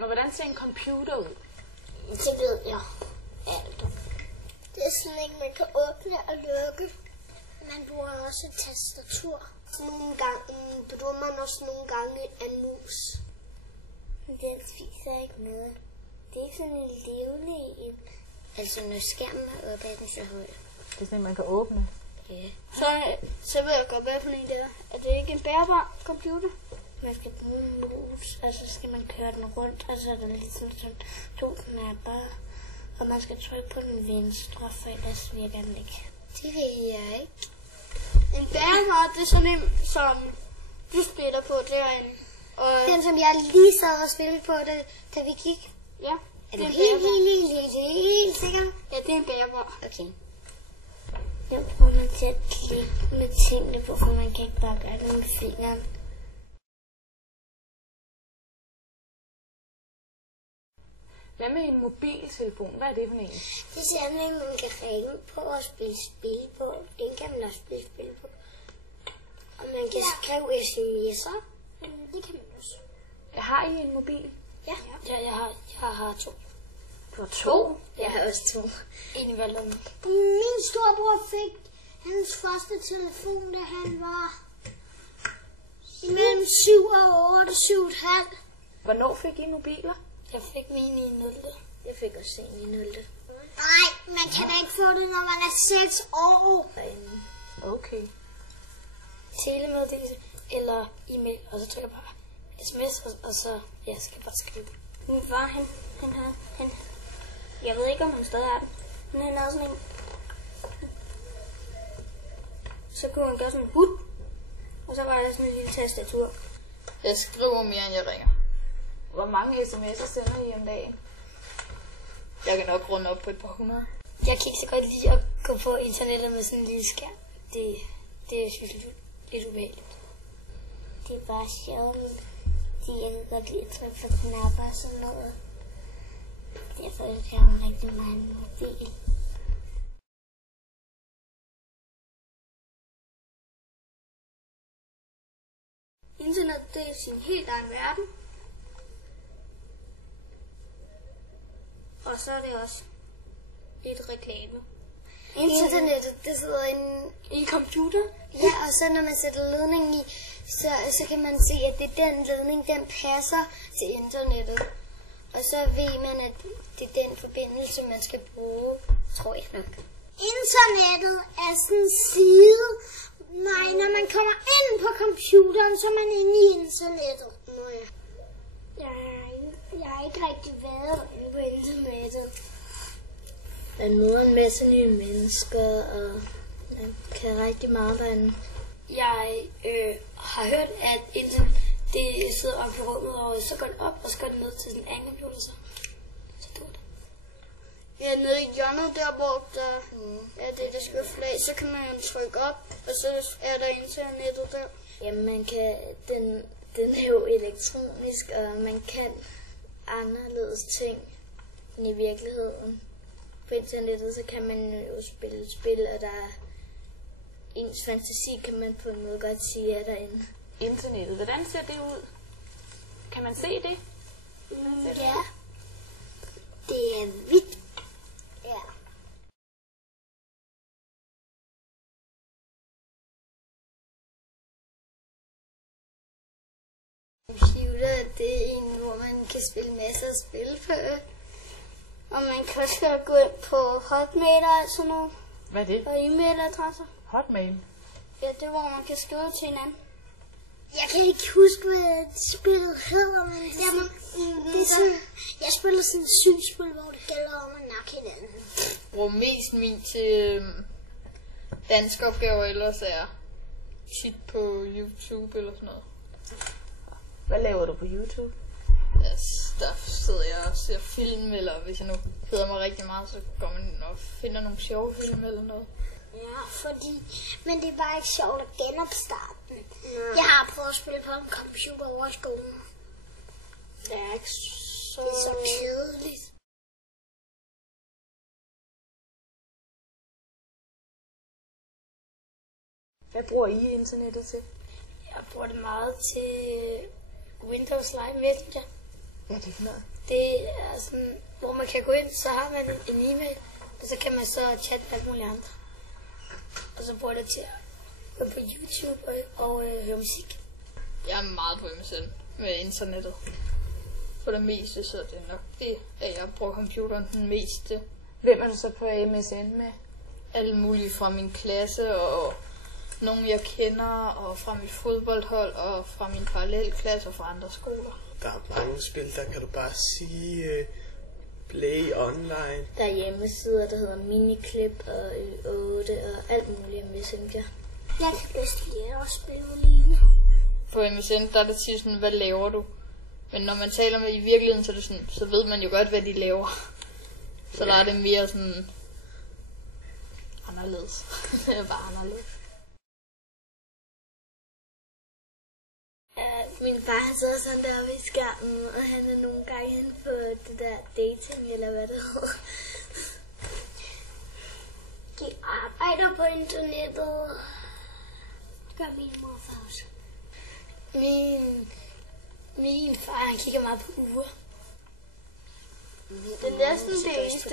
Og hvordan ser en computer ud? Det ved jeg alt. Det er sådan en, man kan åbne og lukke. Man bruger også et tastatur. Nogle gange bruger man også nogle gange en mus. Den spiser ikke noget. Det er sådan en levende en. Altså når skærmen er oppe, er den så høj. Det er sådan en, man kan åbne. Ja. Så ved jeg godt, hvad for en det er. Er det ikke en bærbar computer? Man skal bruge en mus, og så skal man køre den rundt, og så er der ligesom sådan to knapper. Og man skal trykke på den venstre, for ellers virker den ikke. Det ved jeg ikke. En bærbar, det er sådan en, som du spiller på derinde. Og den, som jeg lige sad og spillede på, da vi gik. Ja. Er du helt sikker? Ja, det er en bærbar. Okay. Den bruger man til at klikke med tingene på, for man kan ikke bare gøre det med fingeren. Hvad med en mobiltelefon? Hvad er det for en? Det er sådan en, man kan ringe på og spille spil på. Den kan man også spille spil på. Og man kan skrive sms'er. Det kan man også. Har I en mobil? Ja, jeg har to. Du har to? Jeg har også to. En i valgommen. Min storebror fik hans første telefon, da han var imellem 7 og 8, 7,5. Hvornår fik I mobiler? Jeg fik min i 0. Jeg fik også en i 0. Nej, man kan ikke få det, når man er 6 år. Okay. Telemeddelelse eller e-mail, og så trykker jeg bare sms, og så skal jeg bare skrive. Min far, han jeg ved ikke, om han stadig er den, men han havde sådan en. Så kunne han gøre sådan en hud, og så var der sådan en lille tastatur. Jeg skriver mere, end jeg ringer. Hvor mange sms'er sender I om dagen? Jeg kan nok runde op på et par hundrede. Jeg kan ikke så godt lide at gå på internettet med sådan en lille skærm. Det synes jeg lidt ubehageligt. Det er bare sjovt. Jeg kan godt lide at trykke på knapper og sådan noget. Derfor har man rigtig meget en mobil. Internet, det er sin helt egen verden. Og så er det også lidt reklame. Internettet, det sidder inde i en computer. Ja, og så når man sætter ledningen i, så kan man se, at det er den ledning, den passer til internettet. Og så ved man, at det er den forbindelse, man skal bruge, tror jeg nok. Internettet er sådan en side. Nej, når man kommer ind på computeren, så er man inde i internettet. Nå ja. Jeg har ikke rigtig været inde på internettet. Man møder en masse nye mennesker, og man kan rigtig meget derinde. Jeg har hørt, at internet, det sidder op i rummet, og så går det op, og så går det ned til den anden computer, så står det. Ja, nede i hjørnet der, hvor der er det, der skal flag, så kan man trykke op, og så er der internettet der. Jamen, man kan, den er jo elektronisk, og man kan anderledes ting end i virkeligheden. På internettet, så kan man jo spille spil, og der ens fantasi, kan man på en måde godt sige, er derinde. Internettet, hvordan ser det ud? Kan man se det? Ja. Det er hvidt. Ja. Computer, det er en, hvor man kan spille masser af spil på. Og man kan også gå ind på Hotmail og sådan noget. Hvad er det? Og e-mailadresser. Hotmail? Ja, det er, hvor man kan skrive til hinanden. Jeg kan ikke huske, hvad spillet hedder, men det er sådan, jeg spiller sådan et synsspil, hvor det gælder om at nakke hinanden. Jeg bruger mest min til danske opgaver, ellers er tit på YouTube eller sådan noget. Hvad laver du på YouTube? Der sidder jeg og ser film, eller hvis jeg nu keder mig rigtig meget, så går man og finder nogle sjove film eller noget. Ja, men det er bare ikke sjovt at genopstarte den. Jeg har prøvet at spille på en computer over i skolen. Det er ikke så... Det er så kedeligt. Hvad bruger I internettet til? Jeg bruger det meget til Windows Live Messenger. Hvad er det for noget? Det er sådan, hvor man kan gå ind, så har man en e-mail, og så kan man så chatte alt muligt andre. Og så bruger det til at gå på YouTube og høre musik. Jeg er meget på MSN med internettet. For det meste, så det er nok det, at jeg bruger computeren den meste. Hvem er du så på MSN med? Alle mulige fra min klasse, og nogen jeg kender, og fra mit fodboldhold, og fra min parallelklasse og fra andre skoler. Der er mange spil, der kan du bare sige play online. Der er hjemmesider, der hedder Miniclip og Ø8 og alt muligt Messenger. Jeg kan bedst lide at spille Oline. På MSN, der er det tit sådan, hvad laver du? Men når man taler med i virkeligheden, så, er det sådan, så ved man jo godt, hvad de laver. Så der er det mere sådan anderledes. Det er bare anderledes. Min far han sidder sådan der ved skærmen, og han er nogle gange inde på det der dating, eller hvad det hedder. De arbejder på internettet. Det gør min morfar også. Min far han kigger meget på uger. Det er næsten det eneste.